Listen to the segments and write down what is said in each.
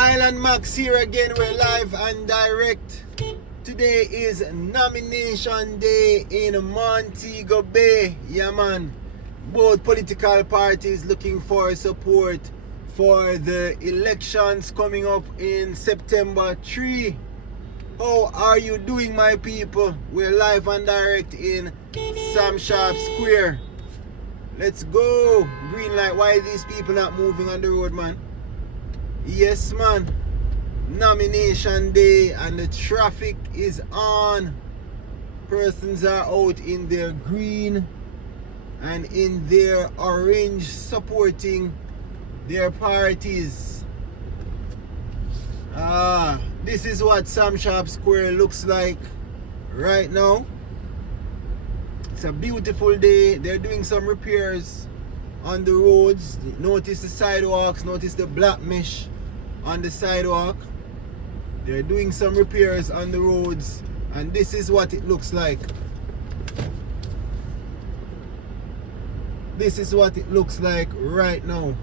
Island Max here again. We're live and direct. Today is nomination day in Montego Bay. Yeah, man. Both political parties looking for support for the elections coming up in September 3. How are you doing, my people? We're live and direct in Sam Sharpe Square. Let's go. Green light. Why are these people not moving on the road, man? Yes, man. Nomination day and the traffic is on. Persons are out in their green and in their orange supporting their parties. This is what Sam Sharpe Square looks like right now. It's a beautiful day. They're doing some repairs on the roads. Notice the sidewalks, notice the black mesh on the sidewalk. They're doing some repairs on the roads, and this is what it looks like. This is what it looks like right now.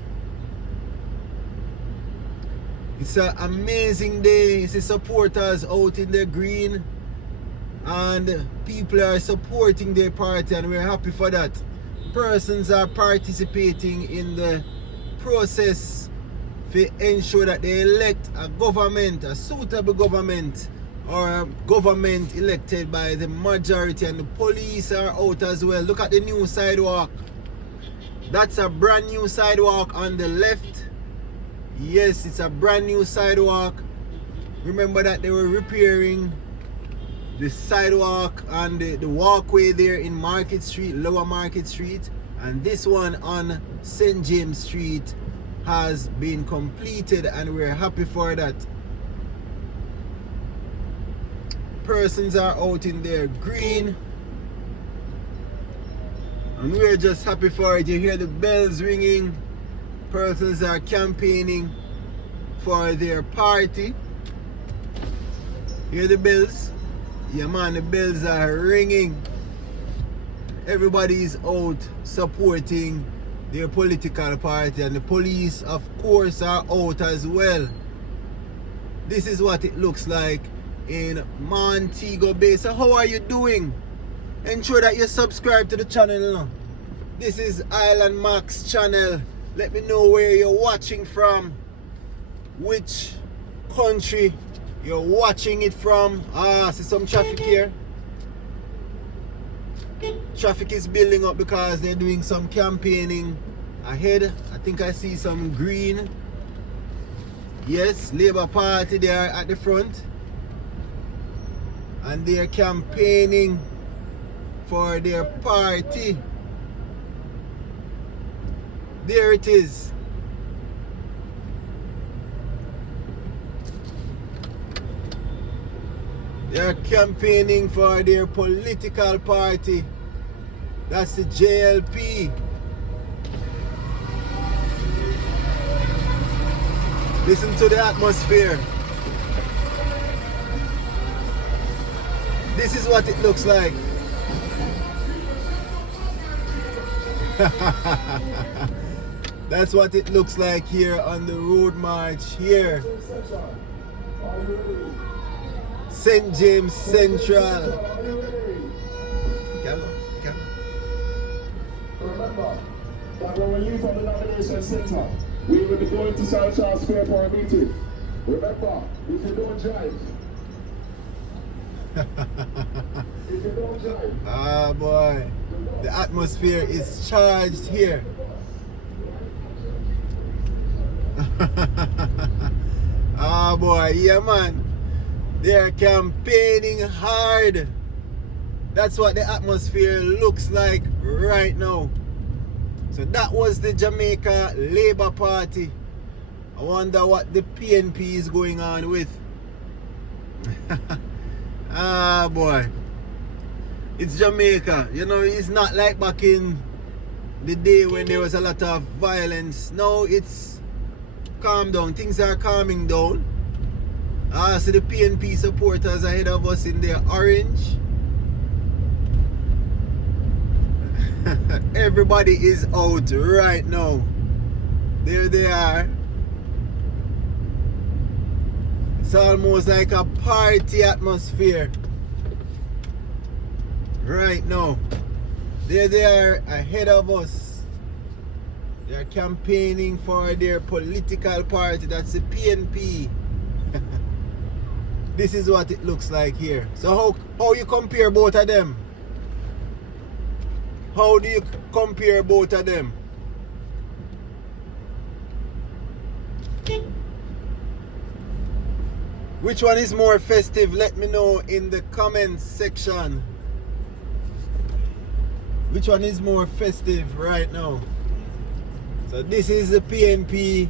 It's an amazing day. It's the supporters out in the green, and people are supporting their party, and we're happy for that. Persons are participating in the process to ensure that they elect a government, a suitable government, or a government elected by the majority, and the police are out as well. Look at the new sidewalk. That's a brand new sidewalk on the left. Yes, it's a brand new sidewalk. Remember that they were repairing the sidewalk and the walkway there in Market Street, Lower Market Street, and this one on St. James Street has been completed, and we're happy for that. Persons are out in their green, and we're just happy for it. You hear the bells ringing. Persons are campaigning for their party. Hear the bells? Yeah, man, the bells are ringing. Everybody's out supporting their political party, and the police, of course, are out as well. This is what it looks like in Montego Bay. So how are you doing? Ensure that you subscribe to the channel, you know. This is Island Max channel. Let me know where you're watching from, which country you're watching it from. See some traffic here. Traffic is building up because they're doing some campaigning ahead. I think I see some green. Yes, Labour Party, they are at the front, and they're campaigning for their party. There it is. They are campaigning for their political party. That's the JLP. Listen to the atmosphere. This is what it looks like. That's what it looks like here on the road march here. St. James Central. Remember that when we leave from the nomination center, we will be going to Sam Sharpe Square for a meeting. Remember, if you don't drive, if you don't drive. Ah, boy. The atmosphere is charged here. Ah, boy. Yeah, man. They're campaigning hard. That's what the atmosphere looks like right now. So that was the Jamaica Labour Party. I wonder what the PNP is going on with. Ah, boy. It's Jamaica. You know, it's not like back in the day when there was a lot of violence. Now it's calmed down. Things are calming down. So the PNP supporters ahead of us in their orange. Everybody is out right now. There they are. It's almost like a party atmosphere right now. There they are ahead of us. They are campaigning for their political party. That's the PNP. This is what it looks like here. So how you compare both of them? How do you compare both of them? Which one is more festive? Let me know in the comments section. Which one is more festive right now? So this is the PNP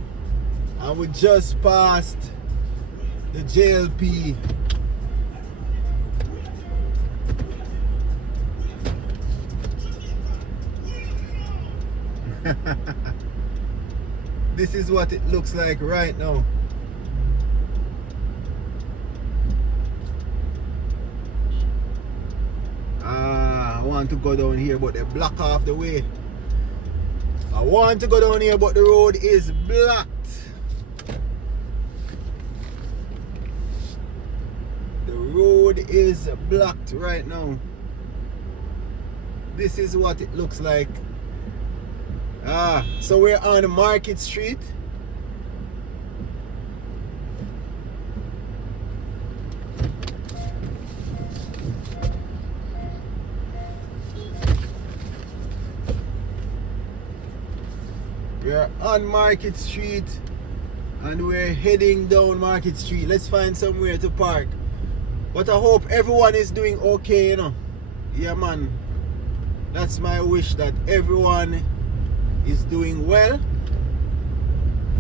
and we just passed the JLP. This is what it looks like right now. I want to go down here but they block off the way. I want to go down here but the road is blocked. The road is blocked right now. This is what it looks like. So we're on Market Street. We're on Market Street and we're heading down Market Street. Let's find somewhere to park. But I hope everyone is doing okay, you know. Yeah, man. That's my wish, that everyone is doing well.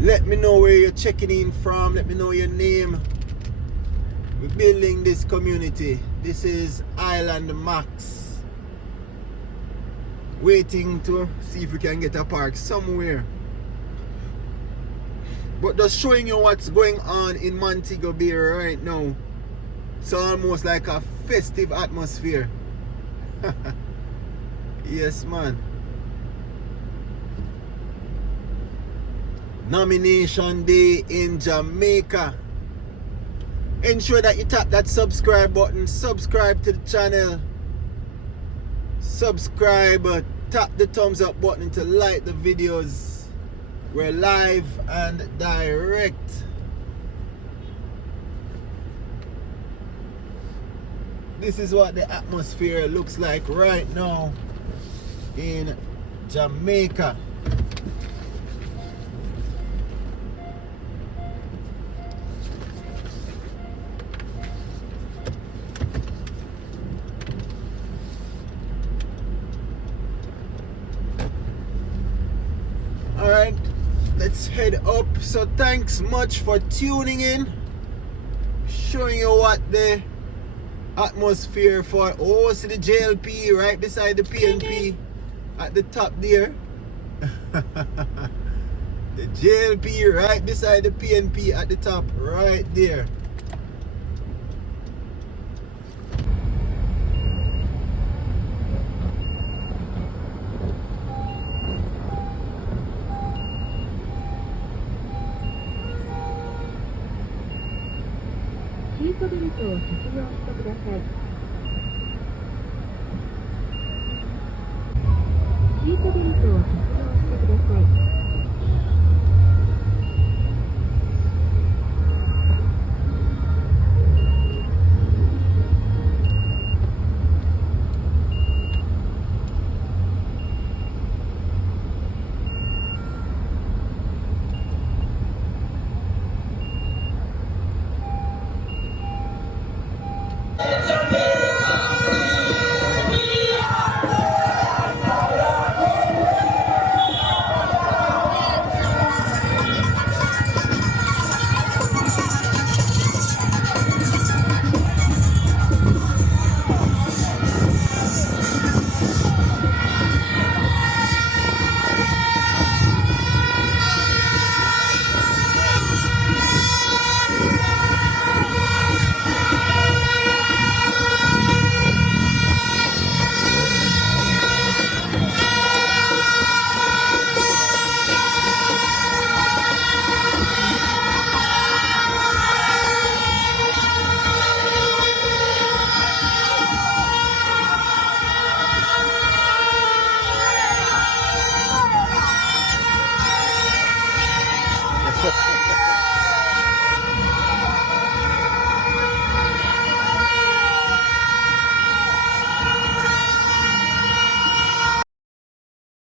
Let me know where you're checking in from. Let me know your name. We're building this community. This is Island Max. Waiting to see if we can get a park somewhere. But just showing you what's going on in Montego Bay right now. It's almost like a festive atmosphere. Yes, man. Nomination day in Jamaica. Ensure that you tap that subscribe button. Subscribe to the channel. Subscribe. Tap the thumbs up button to like the videos. We're live and direct. This is what the atmosphere looks like right now in Jamaica. Alright, let's head up. So thanks much for tuning in. Showing you what the atmosphere for. Oh, see the JLP right beside the PNP at the top there. The JLP right beside the PNP at the top right there.